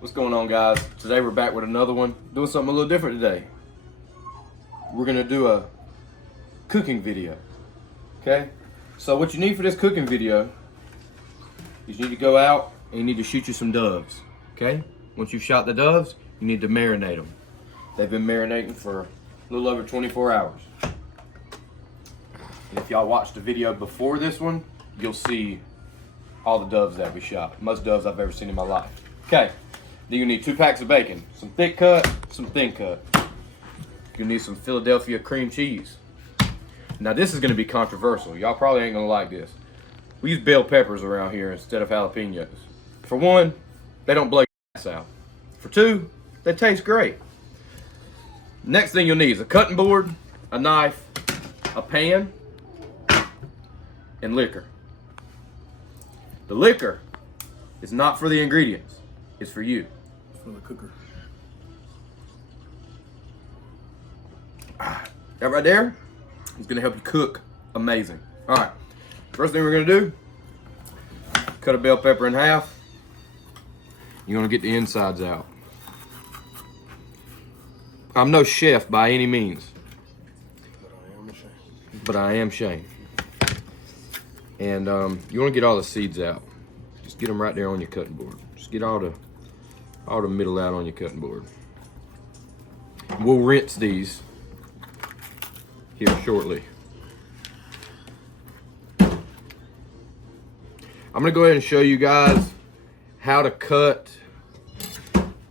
What's going on, guys? Today we're back with another one, doing something a little different today. We're gonna do a cooking video, okay? So what you need for this cooking video is you need to go out and you need to shoot you some doves, okay? Once you've shot the doves, you need to marinate them. They've been marinating for a little over 24 hours. And if y'all watched the video before this one, you'll see all the doves that we shot. Most doves I've ever seen in my life. Okay. Then you need 2 packs of bacon, some thick cut, some thin cut. You need some Philadelphia cream cheese. Now this is gonna be controversial. Y'all probably ain't gonna like this. We use bell peppers around here instead of jalapenos. For one, they don't blow your ass out. For two, they taste great. Next thing you'll need is a cutting board, a knife, a pan, and liquor. The liquor is not for the ingredients, it's for you. For the cooker. That right there is gonna help you cook amazing. All right, first thing we're gonna do, cut a bell pepper in half. You're gonna get the insides out. I'm no chef by any means, but I am Shane. And you wanna get all the seeds out. Just get them right there on your cutting board. Just get all the middle out on your cutting board. We'll rinse these here shortly. I'm gonna go ahead and show you guys how to cut,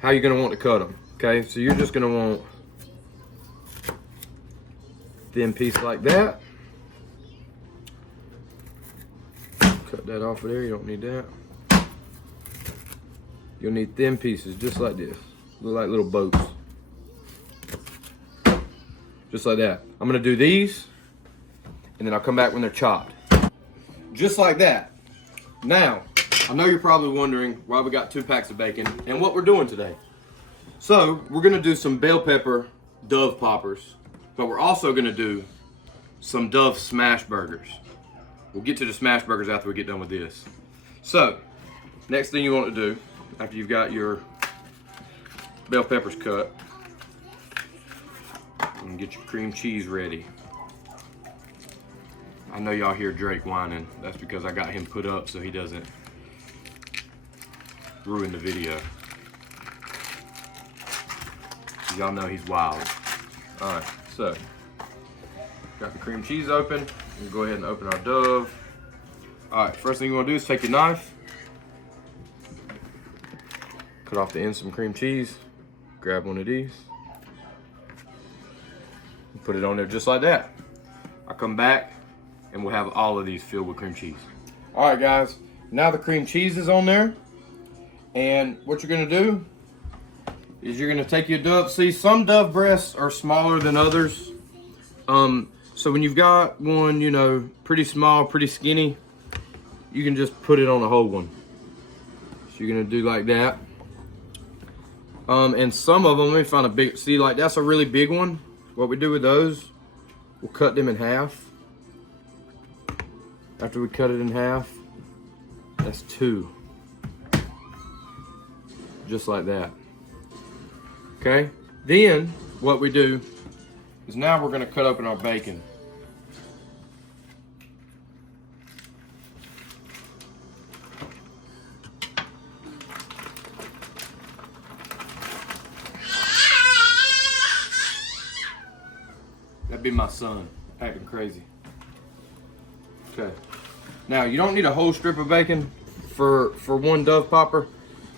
how you're gonna want to cut them. Okay, so you're just gonna want a thin piece like that. Cut that off of there, you don't need that. You'll need thin pieces just like this. Look like little boats. Just like that. I'm gonna do these, and then I'll come back when they're chopped. Just like that. Now, I know you're probably wondering why we got 2 packs of bacon and what we're doing today. So, we're gonna do some bell pepper dove poppers, but we're also gonna do some dove smash burgers. We'll get to the smash burgers after we get done with this. So, next thing you want to do, after you've got your bell peppers cut, and get your cream cheese ready. I know y'all hear Drake whining. That's because I got him put up so he doesn't ruin the video. Y'all know he's wild. All right, so got the cream cheese open. We'll go ahead and open our dove. All right, first thing you want to do is take your knife, cut off the ends of some cream cheese, grab one of these, and put it on there just like that. I'll come back and we'll have all of these filled with cream cheese. All right, guys, now the cream cheese is on there. And what you're gonna do is you're gonna take your dove. See, some dove breasts are smaller than others. So when you've got one, you know, pretty small, pretty skinny, you can just put it on a whole one. So you're gonna do like that. And some of them, let me find a big, see, like that's a really big one. What we do with those, we'll cut them in half. After we cut it in half, that's 2. Just like that. Okay? Then, what we do is now we're gonna cut open our bacon. That'd be my son acting crazy. Okay. Now you don't need a whole strip of bacon for one dove popper.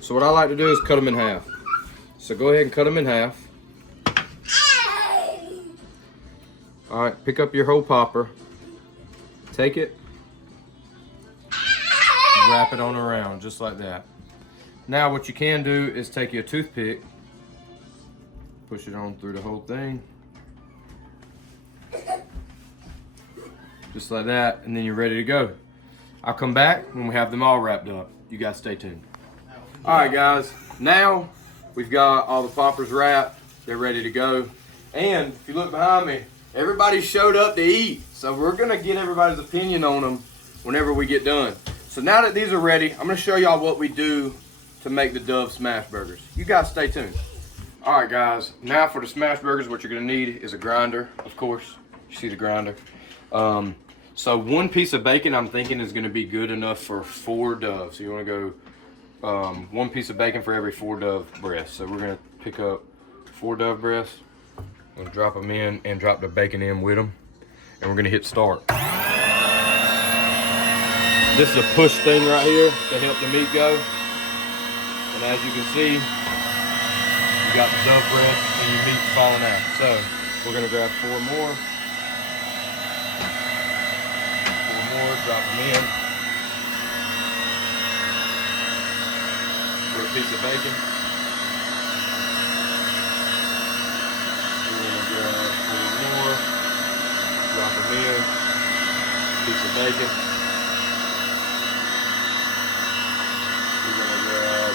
So what I like to do is cut them in half. So go ahead and cut them in half. All right, pick up your whole popper. Take it. Wrap it on around just like that. Now what you can do is take your toothpick push it on through the whole thing. Just like that, and then you're ready to go. I'll come back when we have them all wrapped up. You guys stay tuned. All right, guys, now we've got all the poppers wrapped. They're ready to go. And if you look behind me, everybody showed up to eat. So we're gonna get everybody's opinion on them whenever we get done. So now that these are ready, I'm gonna show y'all what we do to make the Dove smash burgers. You guys stay tuned. All right, guys, now for the smash burgers, what you're gonna need is a grinder, of course. You see the grinder. So 1 piece of bacon, I'm thinking, is gonna be good enough for 4 doves. So you wanna go 1 piece of bacon for every 4 dove breasts. So we're gonna pick up 4 dove breasts. We'll drop them in and drop the bacon in with them. And we're gonna hit start. This is a push thing right here to help the meat go. And as you can see, you got the dove breast and your meat's falling out. So we're gonna grab 4 more. 4 more, drop them in. For a piece of bacon. We're gonna grab 4 more. Drop them in. Piece of bacon. We're gonna grab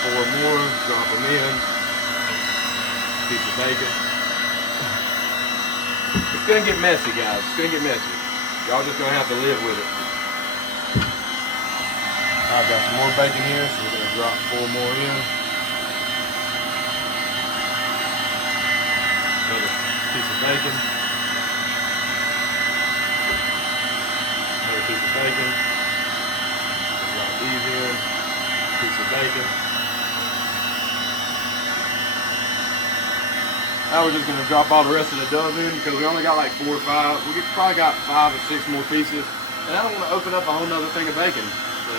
4 more. Drop them in. Piece of bacon. It's gonna get messy, guys. It's gonna get messy. Y'all just gonna have to live with it. I've got some more bacon here, so we're gonna drop 4 more in. Another piece of bacon. Another piece of bacon. Drop these in. Piece of bacon. Now we're just gonna drop all the rest of the dove in because we only got like 4 or 5. We probably got 5 or 6 more pieces. And I don't wanna open up a whole nother thing of bacon. So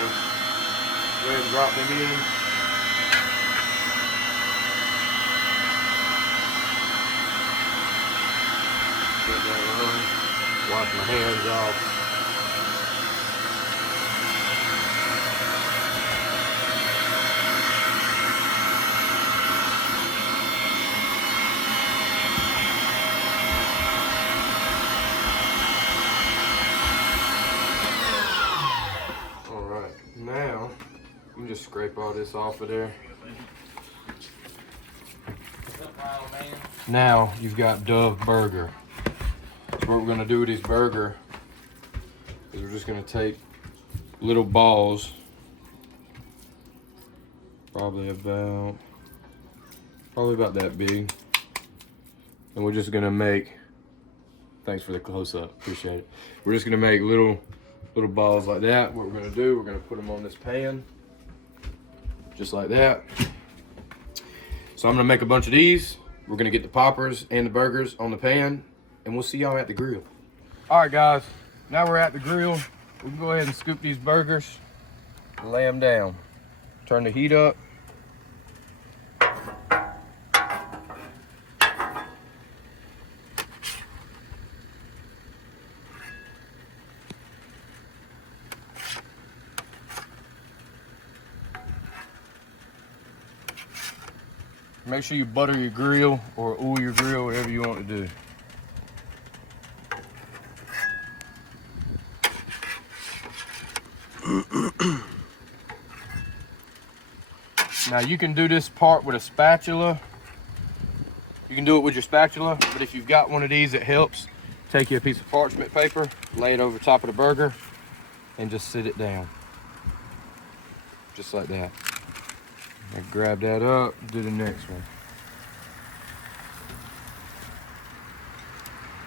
go ahead and drop them in. Let that run. Wash my hands off. Now, you can just scrape all this off of there. Now, you've got Dove burger. So what we're gonna do with this burger is we're just gonna take little balls, probably about that big. And we're just gonna make, thanks for the close-up, appreciate it. We're just gonna make little balls like that. What we're gonna do, we're gonna put them on this pan, just like that. So I'm gonna make a bunch of these. We're gonna get the poppers and the burgers on the pan, and we'll see y'all at the grill. All right, guys, now we're at the grill. We can go ahead and scoop these burgers, lay them down. Turn the heat up. Make sure you butter your grill or oil your grill, whatever you want to do. Now you can do this part with a spatula. You can do it with your spatula, but if you've got one of these, it helps. Take you a piece of parchment paper, lay it over top of the burger, and just sit it down. Just like that. Now grab that up, do the next one.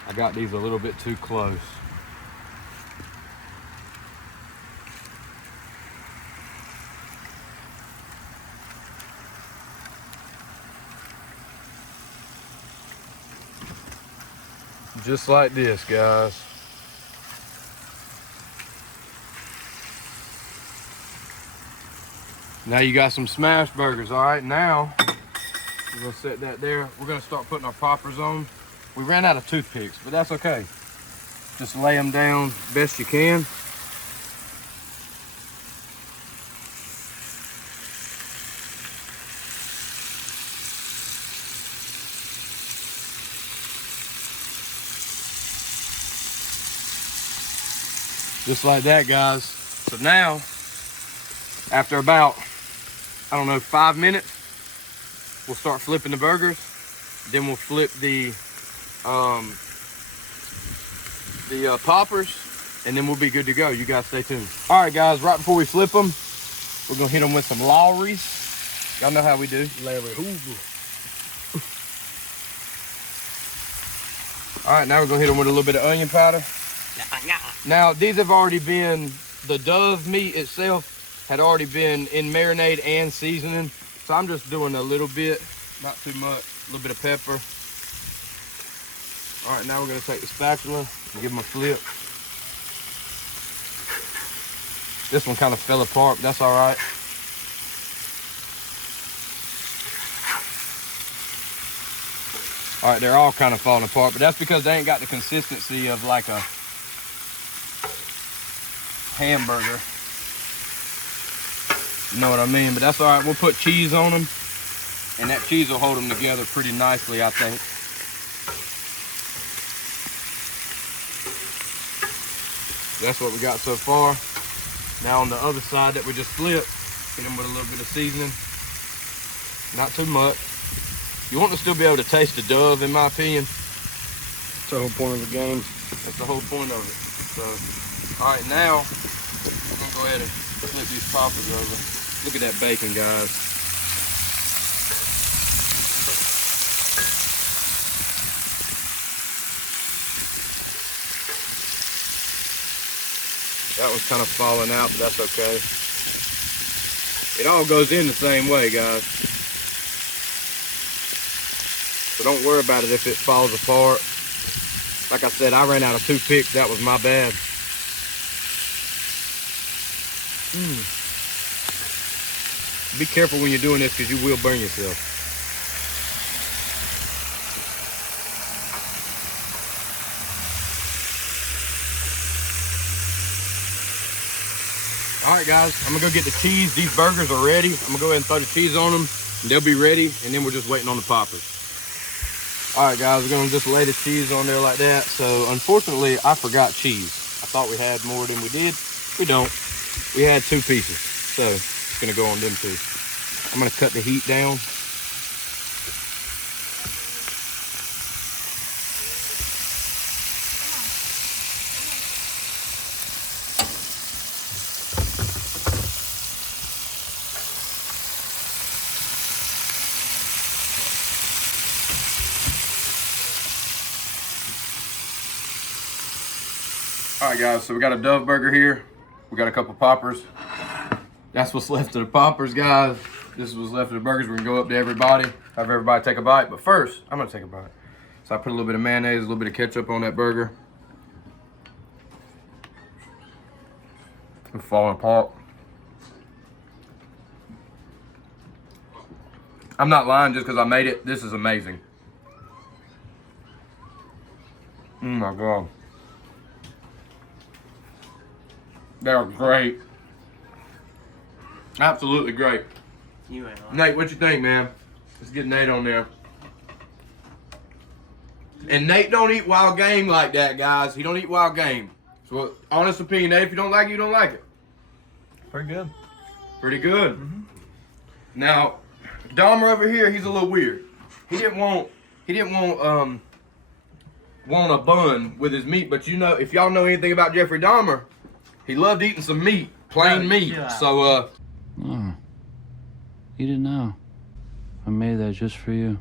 I got these a little bit too close. Just like this, guys. Now you got some smash burgers. All right, now we're gonna set that there. We're gonna start putting our poppers on. We ran out of toothpicks, but that's okay. Just lay them down best you can. Just like that, guys. So now, after about, I don't know, 5 minutes, we'll start flipping the burgers. Then we'll flip the poppers, and then we'll be good to go. You guys stay tuned. All right, guys, right before we flip them, we're gonna hit them with some Lawry's. Y'all know how we do. Larry Hoover. All right, now we're gonna hit them with a little bit of onion powder. Now, these have already been, the Dove meat itself had already been in marinade and seasoning. So I'm just doing a little bit, not too much, a little bit of pepper. All right, now we're gonna take the spatula and give them a flip. This one kind of fell apart, but that's all right. All right, they're all kind of falling apart, but that's because they ain't got the consistency of like a hamburger. You know what I mean? But that's all right. We'll put cheese on them, and that cheese will hold them together pretty nicely, I think. That's what we got so far. Now on the other side that we just flipped, hit them with a little bit of seasoning. Not too much. You want to still be able to taste the Dove, in my opinion. That's the whole point of the game. That's the whole point of it. So, all right, now we're gonna go ahead and flip these poppers over. Look at that bacon, guys. That one's kind of falling out, but that's okay. It all goes in the same way, guys. So don't worry about it if it falls apart. Like I said, I ran out of toothpicks. That was my bad. Be careful when you're doing this because you will burn yourself. All right, guys, I'm gonna go get the cheese. These burgers are ready. I'm gonna go ahead and throw the cheese on them, and they'll be ready, and then we're just waiting on the poppers. All right, guys, we're gonna just lay the cheese on there like that. So unfortunately, I forgot cheese. I thought we had more than we did. We don't. We had 2 pieces, so it's gonna go on them 2. I'm gonna cut the heat down. All right, guys, so we got a Dove burger here. We got a couple poppers. That's what's left of the poppers, guys. This is what's left of the burgers. We're gonna go up to everybody, have everybody take a bite. But first, I'm gonna take a bite. So I put a little bit of mayonnaise, a little bit of ketchup on that burger. It's falling apart. I'm not lying just because I made it. This is amazing. Oh my God. They're great. Absolutely great. You ain't lying. Nate, what you think, man? Let's get Nate on there. And Nate don't eat wild game like that, guys. He don't eat wild game. So, honest opinion, Nate, if you don't like it, you don't like it. Pretty good. Pretty good. Now, Dahmer over here, he's a little weird. He didn't want a bun with his meat, but you know, if y'all know anything about Jeffrey Dahmer, he loved eating some meat, plain meat. Yeah. So, Oh, you didn't know. I made that just for you.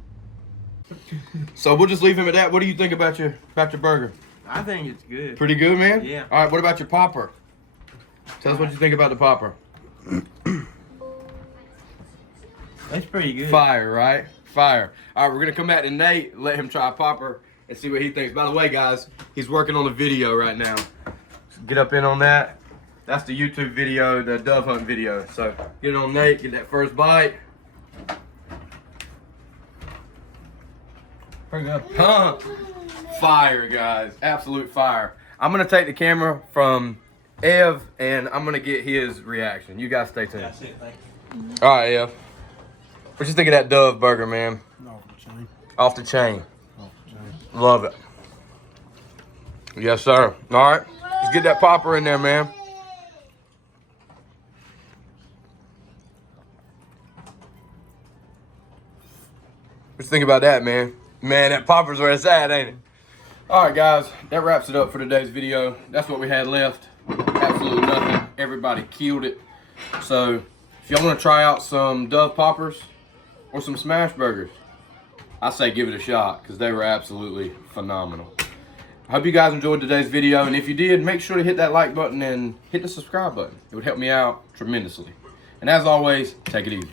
So we'll just leave him at that. What do you think about your burger? I think it's good. Pretty good, man? Yeah. All right, what about your popper? Tell us what you think about the popper. That's pretty good. Fire, right? Fire. All right, we're going to come back to Nate, let him try a popper, and see what he thinks. By the way, guys, he's working on a video right now. Get up in on that. That's the YouTube video, the dove hunt video. So get on Nate, get that first bite. Pretty good. Huh? Fire, guys. Absolute fire. I'm going to take the camera from Ev, and I'm going to get his reaction. You guys stay tuned. That's it, thank you. All right, Ev. What you think of that Dove burger, man? Off the chain. Off the chain. Off the chain. Love it. Yes, sir. All right. Let's get that popper in there, man. What you think about that, man? Man, that popper's where it's at, ain't it? All right, guys, that wraps it up for today's video. That's what we had left. Absolutely nothing. Everybody killed it. So if y'all want to try out some Dove poppers or some smash burgers, I say give it a shot because they were absolutely phenomenal. I hope you guys enjoyed today's video, and if you did, make sure to hit that like button and hit the subscribe button. It would help me out tremendously. And as always, take it easy.